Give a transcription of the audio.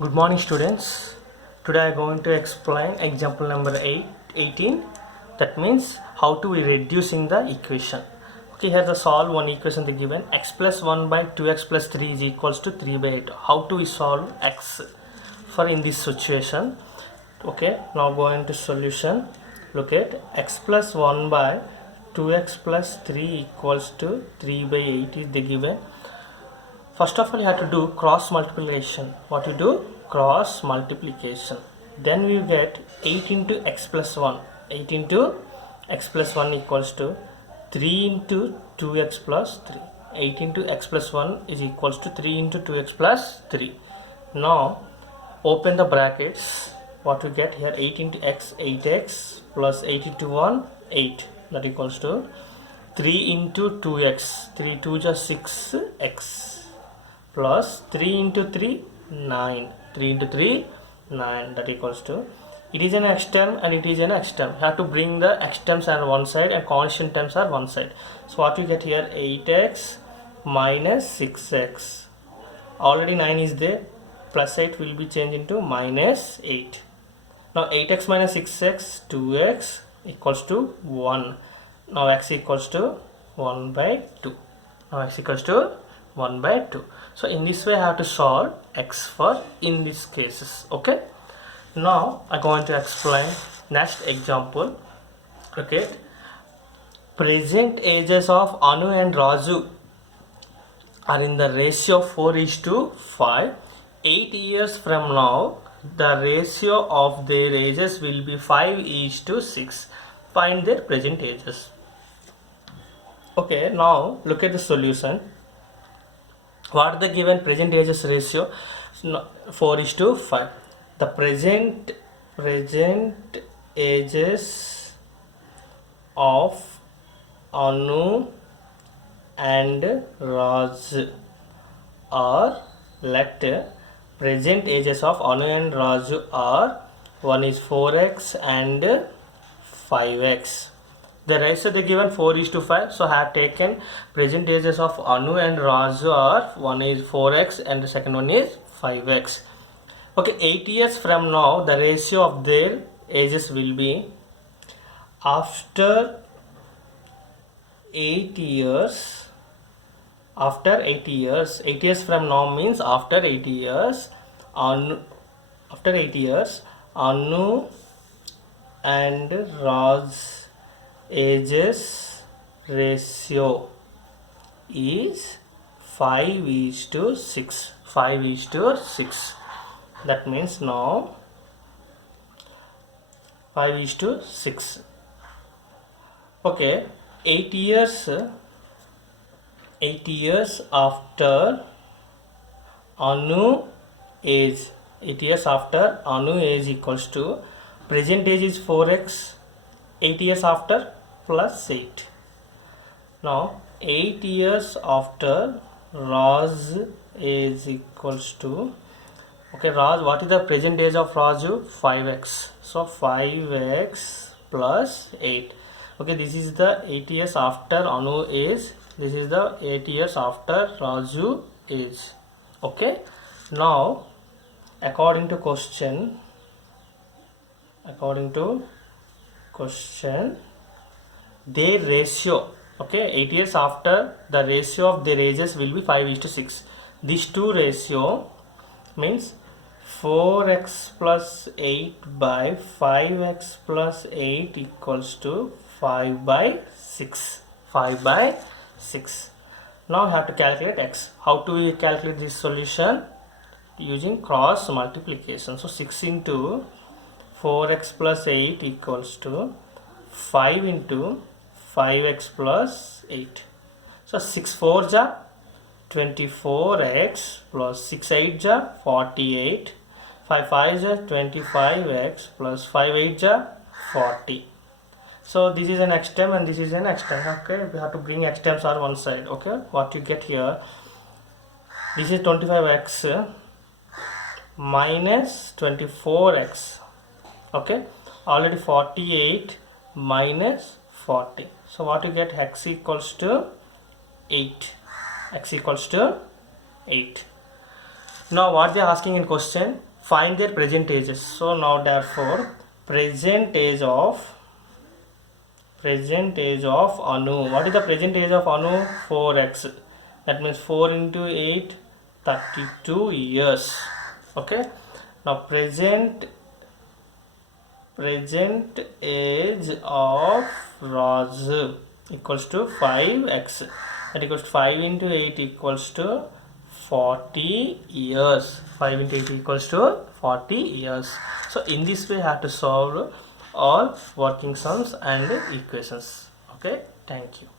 Good morning, students. Today I am going to explain example number 18. That means how to reducing the equation. Okay, here the solve one equation they given x plus 1 by 2x plus 3 is equals to 3 by 8. How to we solve x for in this situation? Okay, now go into solution. Look at x plus 1 by 2x plus 3 equals to 3 by 8 is the given. First of all, you have to do cross multiplication. What you do? Cross multiplication. Then we get 8 into x plus 1. 8 into x plus 1 equals to 3 into 2x plus 3. 8 into x plus 1 is equals to 3 into 2x plus 3. Now, open the brackets. What we get here? 8 into x, 8x plus 8 into 1, 8. That equals to 3 into 2x. 3 2 just 6x. Plus 3 into 3, 9. 3 into 3, 9. That equals to, it is an x term and it is an x term. You have to bring the x terms on one side and constant terms are one side. So what we get here? 8x minus 6x. Already 9 is there. Plus 8 will be changed into minus 8. Now 8x minus 6x, 2x equals to 1. Now x equals to 1 by 2. Now x equals to 1 by 2. So in this way I have to solve x for in these cases. Okay, now I'm going to explain next example. Okay, present ages of Anu and Raju are in the ratio 4:5. 8 years from now the ratio of their ages will be 5:6. Find their present ages. Okay, now look at the solution. What the given present ages ratio? 4:5. The present ages of Anu and Raj are, let present ages of Anu and Raju are, one is 4x and 5x. The ratio they given 4:5. So I have taken present ages of Anu and Raju are, one is 4x and the second one is 5x. Okay, 8 years from now the ratio of their ages will be, after 8 years, 8 years from now means after 8 years, Anu and Raj ages ratio is 5:6. 5:6. That means now 5:6. Okay, 8 years after Anu age. 8 years after Anu age equals to, present age is 4x. 8 years after plus 8. Now 8 years after Raj is equals to, okay, Raj, what is the present age of Raju? 5x. So 5x plus 8. Okay, this is the 8 years after Anu age. This is the 8 years after Raju age. Okay, now according to question, their ratio, okay, 8 years after the ratio of their ages will be 5:6. These two ratio means 4x plus 8 by 5x plus 8 equals to 5/6. 5/6. Now I have to calculate x. How do we calculate this solution? Using cross multiplication. So 6 into 4x plus 8 equals to 5 into 5x plus 8. So 6 4 ja 24x plus 6 8 ja 48. 5 5 ja 25x plus 5 8 ja 40. So this is an x term and this is an x term. Okay, we have to bring x terms on one side. Okay, what you get here? This is 25x minus 24x. Okay, already 48 minus 40. So what you get? X equals to 8. X equals to 8. Now what they are asking in question, find their present ages. So now therefore present age of Anu. What is the present age of Anu? 4x. That means 4 into 8, 32 years. Okay. Now present age of Raj equals to 5x. That equals to 5 into 8 equals to 40 years. 5 into 8 equals to 40 years. So in this way I have to solve all working sums and equations. Okay, thank you.